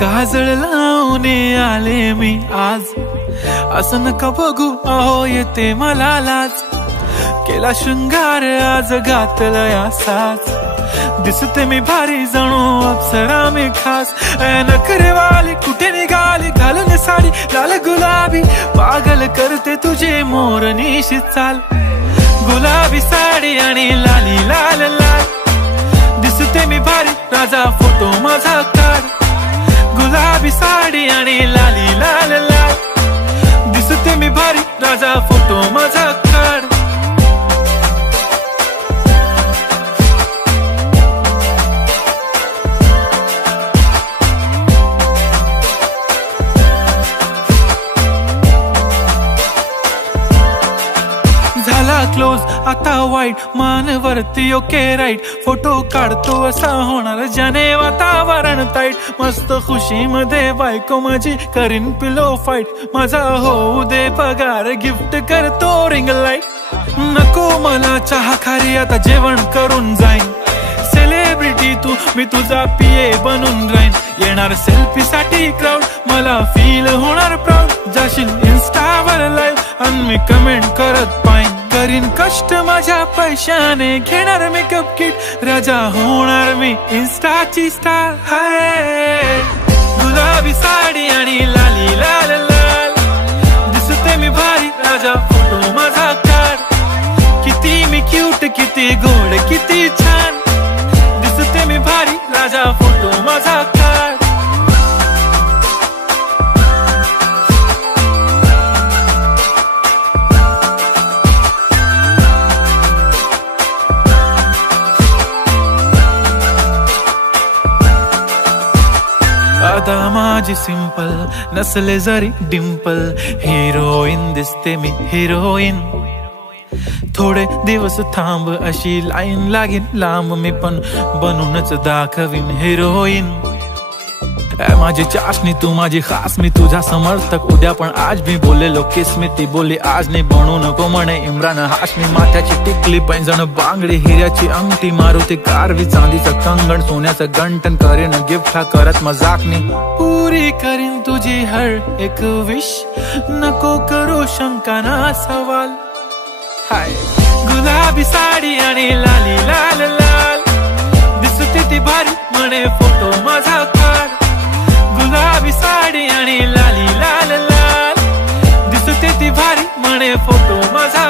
काजळ लावून आले मी आज, असं नका बघू अहो येते मला लाज. केला शृंगार आज घातला साज, दिसते मी भारी जणू अप्सरा मी खास. नखरेवाली कुठे निघाली घालून साडी लाल गुलाबी, पागल करते तुझे मोरनीशी चाल. गुलाबी साडी आणि लाली लाल लाल, दिसते मी भारी राजा फोटो माझा काढ. गुलाबी साडी आणि लाली लाल लाल, दिसते मी भारी राजा फोटो माझा काढ. झाला क्लोज आता वाईट, मानवरती ओके राईट. फोटो काढतो असा होणार ज्याने वातावरण ताईट. मस्त खुशी मध्ये बायको माझी करीन पिलो फाईट. माझा होऊ दे पगार गिफ्ट करतो रिंग लाईट. नको मला चहा खारी आता जेवण करून जाईन. सेलिब्रिटी तू मी तुझा पिये बनून राहीन. येणार सेल्फी साठी क्राऊड मला फील होणार प्राऊड. जाशील इन्स्टावर लाईव्ह आणि मी कमेंट करत पाईन. करीन कष्ट माझ्या पैशाने घेणार मेकअप किट. राजा होणार मी इन्स्टाची स्टार. हाय गुलाबी साडी आणि लाली लाल लाल, दिसते मी भारी राजा फोटो माझा काढ. किती मी क्यूट किती गोड किती छान, दिसते मी भारी राजा फोटो माझा काढ. आता माझी सिंपल नसले जरी डिंपल, हिरोईन दिसते मी हिरोईन. थोडे दिवस थांब अशी लाईन लागेल लांब, मी पण बनूनच दाखवीन हिरोईन. माझी चाशनी तू माझी खास, मी तुझा समर्थक उद्या पण आज मी बोललेलो किस मी. ती बोलली आज नाही बनू नको म्हणे इम्रान हाशमी. माथ्याची टिकली पैंजण बांगडी हिऱ्याची अंगठी, मारुती कारवी चांदीचं कंगण सोन्याचं गंटन. करीन गिफ्ट हा करत मजाकनी, पुरी करीन तुझी हर एक विश. नको करू शंका ना सवाल. हाय गुलाबी साडी आणि लाली लाल लाल, दिसते ती भारी म्हणे फोटो माझा काढ. गुलाबी साडी आणि लाली लाल लाल, दिसते ती भारी म्हणे फोटो माझा.